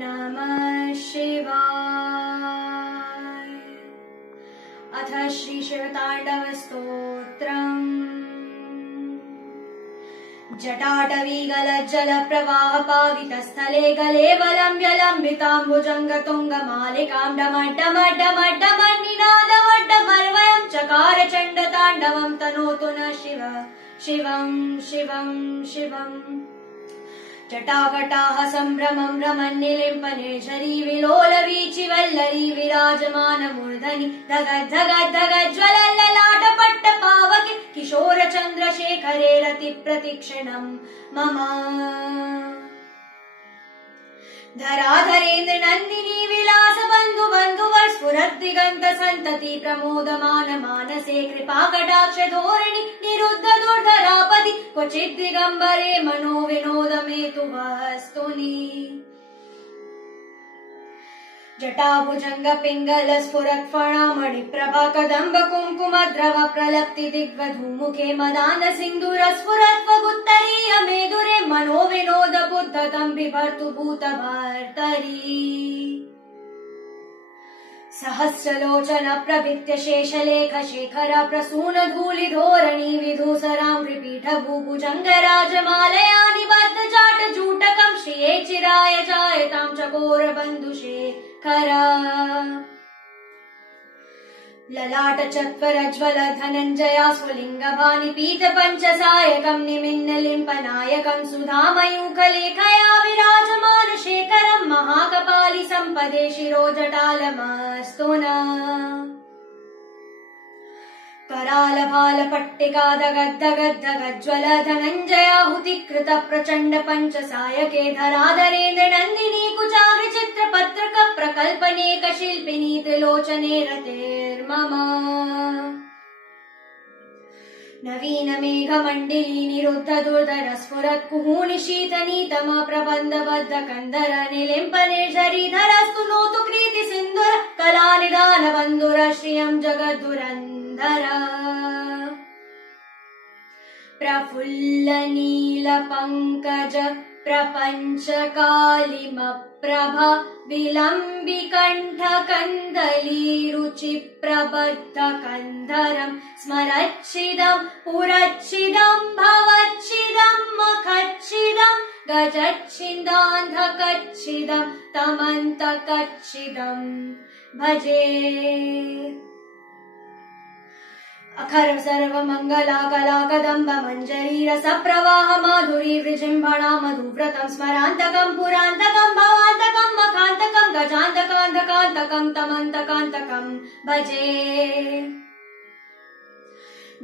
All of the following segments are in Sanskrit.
नमः शिवाय। अथ श्री शिवताण्डवस्तोत्रम्। जटाटवीगलज्जलप्रवाह पावितस्थले गले वलम्ब्यलम्बिताम्बुजङ्गतुङ्गमालिकां डमड्डमड्डमड्डमड्डमन्निनादमड्डमर्वयं चकार चण्डताण्डवं तनोतु न शिव शिवं शिवं शिवम्। जटाकटाः सम्भ्रमं रमन्निलिम्पनिर्झरी विलोलवीचि वल्लरी विराजमानमूर्धनि धगज्जगज्जगज्ज्वलल्ललाटपट्टपावके किशोरचन्द्रशेखरे रतिप्रतिक्षणं मम। धराधरेन्द्र नन्दिनी विलास बन्धु बन्धुवर स्फुरद्दिगन्त सन्तति प्रमोदमान मानसे कृपाकटाक्ष धोरिणि निरुद्ध दुर्धरापदि क्वचित् दिगम्बरे मनो विनोदमेतु वस्तुनि। जटाभुजङ्ग पिङ्गल स्फुरत् फणामणि प्रभा कदम्ब कुङ्कुमद्रव प्रलप्ति दिग्वधूमुखे मदान्ध सिन्धुर स्फुरत् वगुत्तरीय मेदुरे मनो विनोद बुद्धतं बिभर्तु भूतभर्तरी। सहस्रलोचन प्रभित्य शेषलेख शेखर प्रसून धूलि धोरणी विधूसरां त्रिपीठ भूभुजङ्गराजमालया निबद्ध जाट जूटकं श्रिये चिराय जायतां चकोर बन्धुशेखर। ललाट चत्वरज्वल धनञ्जया स्वलिङ्गभानि पीत पञ्चसायकं निमिन्न लिम्पनायकं सुधामयूखलेखया विराजमान शेखरं महाकपालि सम्पदे शिरोजटालमस्तु नः। कराल भाल पट्टिका दगद्दगद्दगज्ज्वल धनञ्जयाहुतिकृत प्रचण्ड पञ्चसायके धराधरेन्द्र नन्दिनी कुचाग्र चित्र पत्रक प्रकल्पनेक शिल्पिनी त्रिलोचने रतेर्मम। नवीन मेघमण्डिली निरुद्ध दुर्धर स्फुरत् कुहूनि शीतनीतम प्रबन्धबद्ध कन्धर निलिम्प निर्झरी धरस्तु नोतु कृति सिन्धुर कलानिदान बन्धुर श्रियं जगद्धुरन्धर। प्रफुल्ल नील पङ्कज प्रपञ्च कालिमप्रभा विलम्बिकण्ठ कन्दली रुचि प्रबद्ध कन्धरं स्मरच्छिदं पुरच्छिदं भवच्छिदं मखच्छिदं गजच्छिदान्धकच्छिदं तमन्तकच्छिदं भजे। अखर सर्वमङ्गला कला कदम्ब मञ्जरी रसप्रवाह माधुरी विजृम्भणा मधुव्रतं स्मरान्तकं पुरान्तकं भवान्तकं मखान्तकं गजान्तकान्तकान्तकं तमन्तकान्तकं भजे।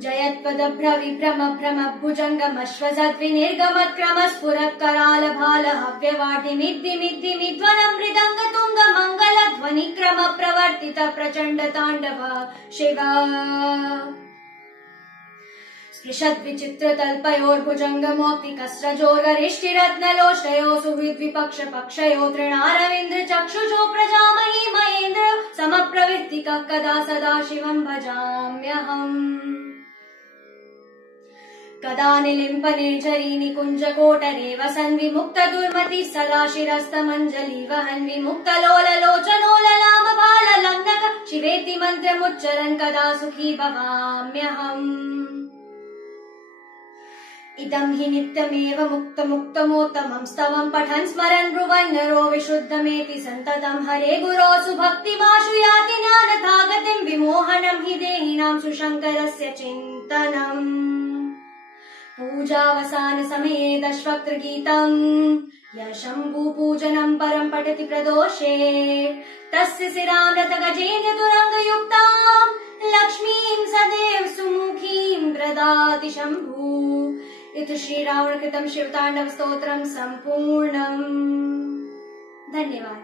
जयत्पदभ्र विभ्रम भ्रम भुजङ्गमश्वसद्विनिर्गमक्रम स्फुरत् कराल भाल हव्यवाटिमिद्दिमिद्दिमिध्वनं मृदङ्ग तुङ्ग मङ्गल ध्वनिक्रम प्रवर्तित प्रचण्ड ताण्डव शिव। स्पृशद्विचित्र तल्पयोर्भुजङ्गमोक्तिकस्रजोर्गरिष्टिरत्नलोष्टयो सुविद्विपक्ष पक्षयो तृणारविन्द्र चक्षुषो प्रजामही महेन्द्र समप्रवृत्तिकः कदा सदा शिवं भजाम्यहम्। कदा निलिम्प निर्झरी निकुञ्ज कोटरे वसन् विमुक्त दुर्मति सदा शिरस्तमञ्जलि वहन् विमुक्त लोल लोचनो ललाम बाल लग्नक शिवेति मन्त्रमुच्चरन् कदा सुखी भवाम्यहम्। इदं हि नित्यमेव मुक्त मुक्तमोत्तमं स्तवं पठन् स्मरन् ब्रुवन् नरो विशुद्धमेति सन्ततं हरे गुरो सुभक्तिमाशु याति ज्ञानतागतिं विमोहनं हि देहिनां सुशङ्करस्य चिन्तनम्। पूजावसान समये दशवक्त्र गीतम् यः शम्भुपूजनं परं पठति प्रदोषे तस्य शिरां रथगजेन्द्र तुरङ्गयुक्तां लक्ष्मीं सदैव सुमुखीं प्रदाति शम्भु। इति श्रीरावणकृतं शिवताण्डवस्तोत्रं सम्पूर्णम्। धन्यवाद।